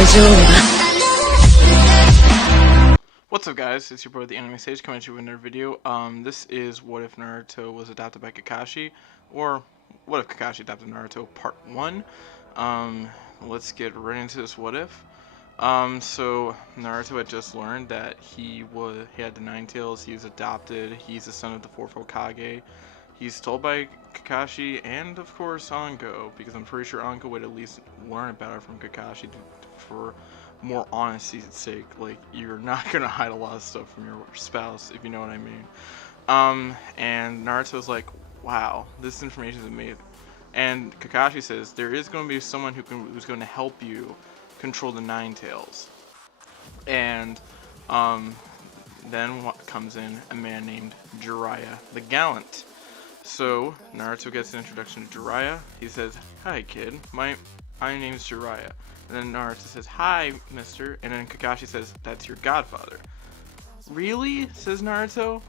What's up guys, it's your boy the Anime Sage coming to you with another video. This is What If Naruto Was Adopted by Kakashi, or What If Kakashi Adopted Naruto Part 1. Let's get right into this what if. So Naruto had just learned that he had the Nine Tails, he was adopted, he's the son of the fourth Hokage. He's told by Kakashi and of course Anko, because I'm pretty sure Anko would at least learn about it from Kakashi for more honesty's sake. Like, you're not gonna hide a lot of stuff from your spouse, if you know what I mean. And Naruto's like, wow, this information is amazing. And Kakashi says there is going to be someone who's going to help you control the Nine Tails. And then what comes in a man named Jiraiya the Gallant. So Naruto gets an introduction to Jiraiya. He says, "Hi kid, my name's Jiraiya." And then Naruto says, "Hi, mister." And then Kakashi says, "That's your godfather." "Really?" says Naruto.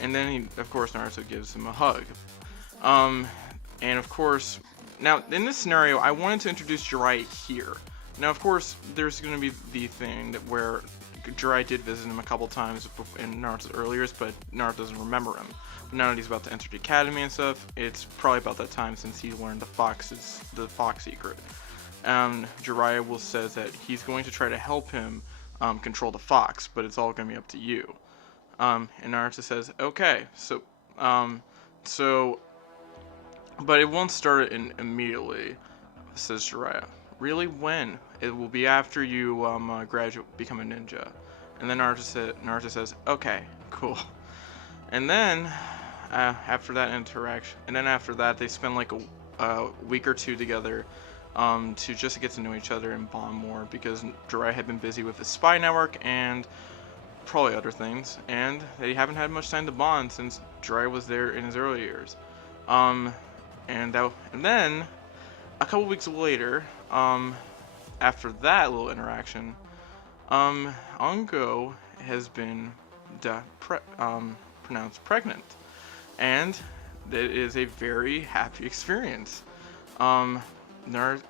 And then of course, Naruto gives him a hug. And of course, now in this scenario, I wanted to introduce Jiraiya here. Now, of course, there's going to be the thing that where Jiraiya did visit him a couple times in Naruto's earlier years, but Naruto doesn't remember him. But now that he's about to enter the academy and stuff, it's probably about that time since he learned the fox secret. Jiraiya says that he's going to try to help him control the fox, but it's all going to be up to you. And Naruto says, "Okay, but it won't start immediately," says Jiraiya. "Really? When?" "It will be after you become a ninja." And then Naruto says, "Okay, cool." And then after that they spend like a week or two together to just get to know each other and bond more, because Jiraiya had been busy with his spy network and probably other things, and they haven't had much time to bond since Jiraiya was there in his early years. And then a couple weeks later, after that little interaction, Anko has been pronounced pregnant, and that is a very happy experience. Naruto,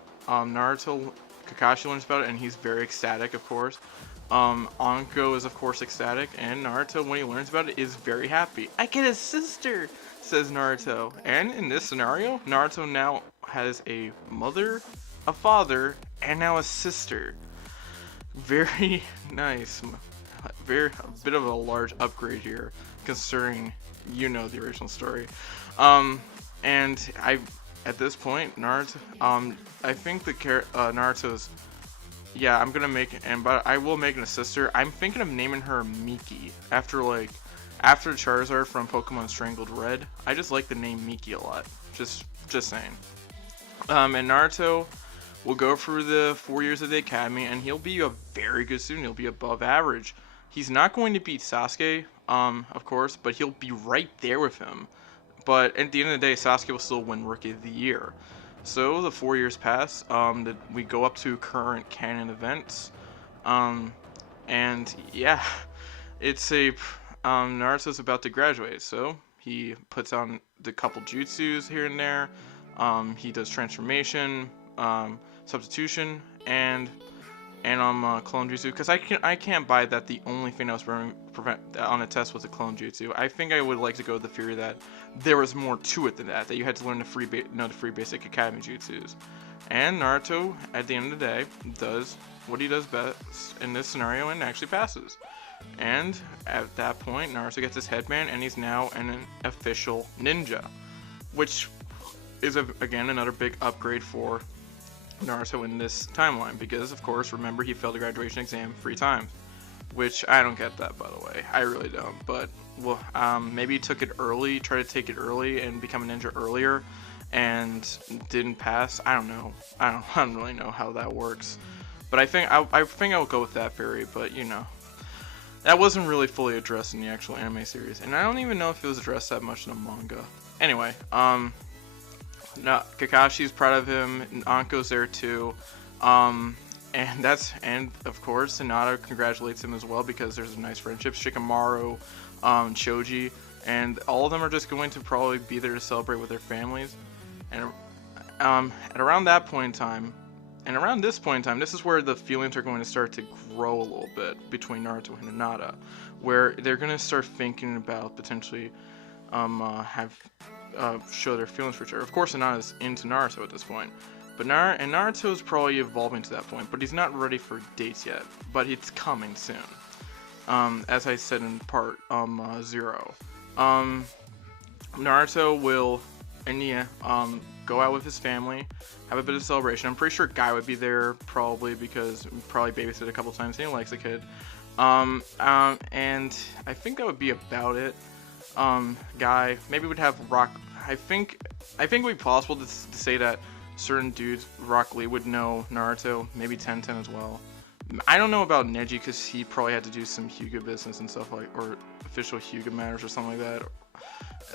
Kakashi learns about it, and he's very ecstatic, of course. Anko is of course ecstatic, and Naruto, when he learns about it, is very happy. "I get a sister," says Naruto. And in this scenario, Naruto now has a mother, a father, and now a sister. Very nice. A bit of a large upgrade here, considering the original story. And at this point, Naruto, I think Naruto's, yeah, but I will make a sister. I'm thinking of naming her Miki after Charizard from Pokemon Strangled Red. I just like the name Miki a lot. Just saying. And Naruto will go through the 4 years of the academy, and he'll be a very good student. He'll be above average. He's not going to beat Sasuke, of course, but he'll be right there with him. But at the end of the day, Sasuke will still win Rookie of the Year. So the 4 years pass. We go up to current canon events, and yeah, it's Naruto's about to graduate, so he puts on the couple jutsus here and there. He does transformation, substitution, and clone jutsu, because I can't buy that the only thing that was on the test was a clone jutsu. I think I would like to go with the theory that there was more to it than that you had to learn the free basic academy jutsus. And Naruto, at the end of the day, does what he does best in this scenario and actually passes. And at that point, Naruto gets his headband, and he's now an official ninja, which is again another big upgrade for Naruto in this timeline, because of course, remember, he failed the graduation exam 3 times, which I don't get that, by the way. I really don't. But well, maybe he tried to take it early and become a ninja earlier, and didn't pass. I don't know. I don't really know how that works, but I think I'll go with that theory. But that wasn't really fully addressed in the actual anime series, and I don't even know if it was addressed that much in the manga. Anyway, Kakashi's proud of him, and Anko's there too, and of course Hinata congratulates him as well, because there's a nice friendship. Shikamaru, Choji, and all of them are just going to probably be there to celebrate with their families. And at around that point in time, and around this point in time, this is where the feelings are going to start to grow a little bit between Naruto and Hinata, where they're going to start thinking about potentially have show their feelings for each other. Of course, Hinata's into Naruto at this point, but Naruto's probably evolving to that point, but he's not ready for dates yet. But it's coming soon. As I said in part 0, Naruto will, and yeah, go out with his family, have a bit of celebration. I'm pretty sure Guy would be there probably because he probably babysat a couple times. And he likes the kid. And I think that would be about it. Guy maybe would have Rock. I think it would be possible to say that certain dudes, Rock Lee, would know Naruto. Maybe Tenten as well. I don't know about Neji because he probably had to do some Hyuga business and stuff or official Hyuga matters or something like that.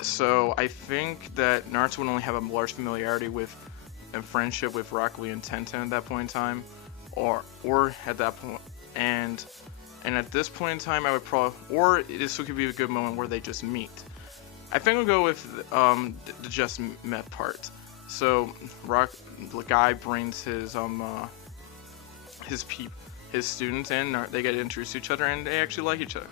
So I think that Naruto would only have a large familiarity with and friendship with Rock Lee and Tenten at that point in time, or at that point, and at this point in time, I would probably, or this could be a good moment where they just meet. I think we'll go with the just met part. So the guy brings his students in, they get introduced to each other, and they actually like each other.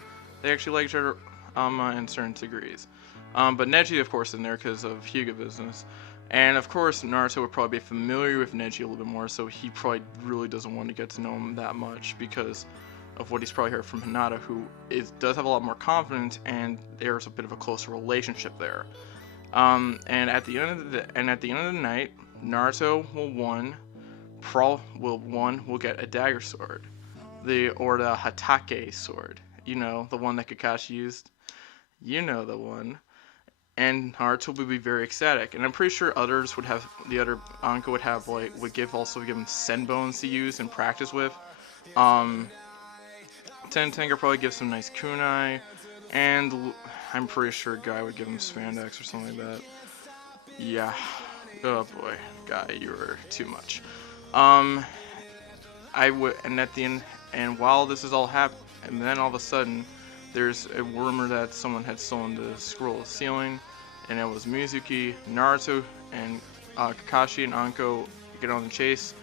In certain degrees. But Neji, of course, in there because of Hyuga business. And of course, Naruto would probably be familiar with Neji a little bit more, so he probably really doesn't want to get to know him that much because of what he's probably heard from Hinata, who does have a lot more confidence, and there's a bit of a closer relationship there. And at the end of the night, Naruto will get a dagger sword, or the Hatake sword. You know, the one that Kakashi used. You know the one. And Naruto would be very ecstatic, and I'm pretty sure others would have, the other Anko would have would give him senbones to use and practice with. Tenten could probably give some nice kunai, and I'm pretty sure Guy would give him spandex or something like that. Yeah, oh boy, Guy, you were too much. I would, and at the end, and while this is all happening, and then all of a sudden, there's a rumor that someone had stolen the scroll of the ceiling, and it was Mizuki. Naruto and Kakashi and Anko get on the chase,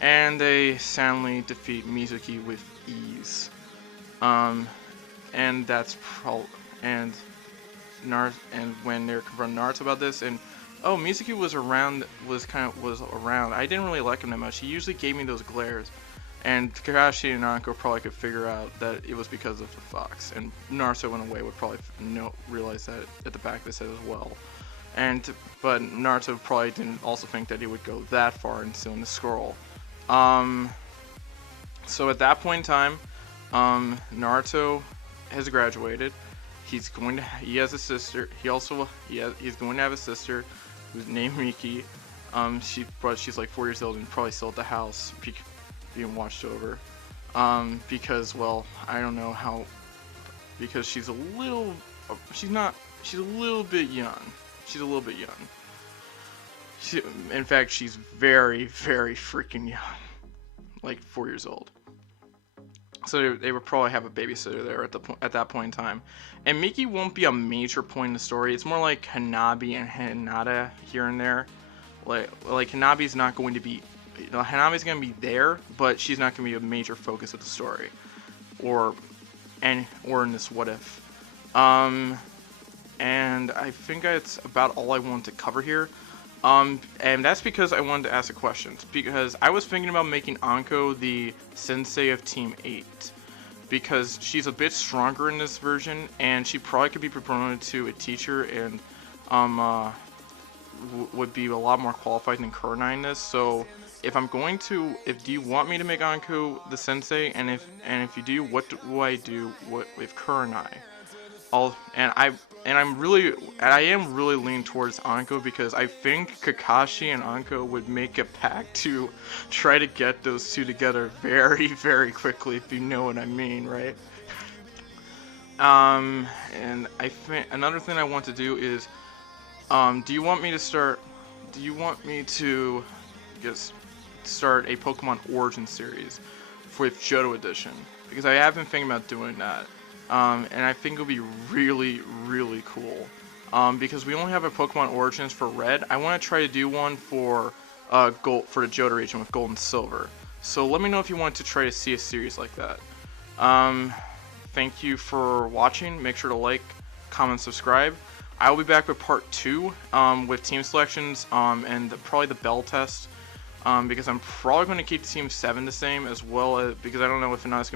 and they soundly defeat Mizuki with ease. And that's and when they're confronting Naruto about this, and Mizuki was around. I didn't really like him that much. He usually gave me those glares. And Kakashi and Naruto probably could figure out that it was because of the fox, and Naruto in a way would probably realize that at the back of his head as well. But Naruto probably didn't also think that he would go that far in stealing the scroll. So at that point in time, Naruto has graduated. He has a sister. He's going to have a sister who's named Miki. She's like 4 years old and probably still at the house being watched over, because, well, I don't know how, because she's a little bit young. In fact, she's very, very freaking young, like 4 years old. So they would probably have a babysitter there at that point in time. And Miki won't be a major point in the story. It's more like Hanabi and Hinata here and there. Like Hanabi's not going to be, Hanabi's going to be there, but she's not going to be a major focus of the story, or in this what if. And I think that's about all I want to cover here. And that's because I wanted to ask a question, because I was thinking about making Anko the sensei of Team 8, because she's a bit stronger in this version, and she probably could be promoted to a teacher, and would be a lot more qualified than Kurenai in this. So do you want me to make Anko the sensei, and if you do, what do I do with Kurenai? I am really leaning towards Anko, because I think Kakashi and Anko would make a pact to try to get those two together very, very quickly, if you know what I mean, right? And I think another thing I want to do is, do you want me to start a Pokemon Origin series with Johto Edition? Because I have been thinking about doing that. And I think it would be really, really cool. Because we only have a Pokemon Origins for Red. I want to try to do one for gold for the Johto region with gold and silver. So let me know if you want to try to see a series like that. Thank you for watching. Make sure to like, comment, subscribe. I will be back with part 2 with team selections and probably the bell test. Because I'm probably going to keep Team 7 the same, as well as because I don't know if Anonymous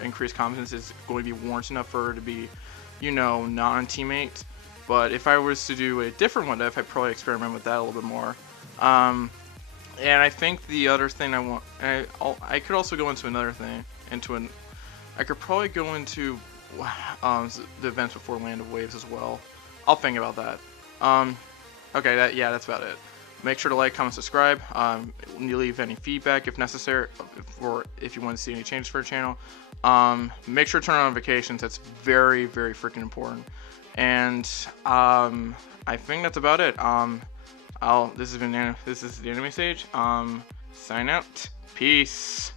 increased competence is going to be warranted enough for her to be, you know, not on teammate. But if I was to do a different one, I'd probably experiment with that a little bit more. And I think the other thing I could also go into another thing, I could probably go into the events before Land of Waves as well. I'll think about that. Okay, that's about it. Make sure to like, comment, subscribe. Leave any feedback if necessary, or if you want to see any changes for the channel. Make sure to turn on notifications. That's very, very freaking important. And I think that's about it. This is the anime stage. Sign out. Peace.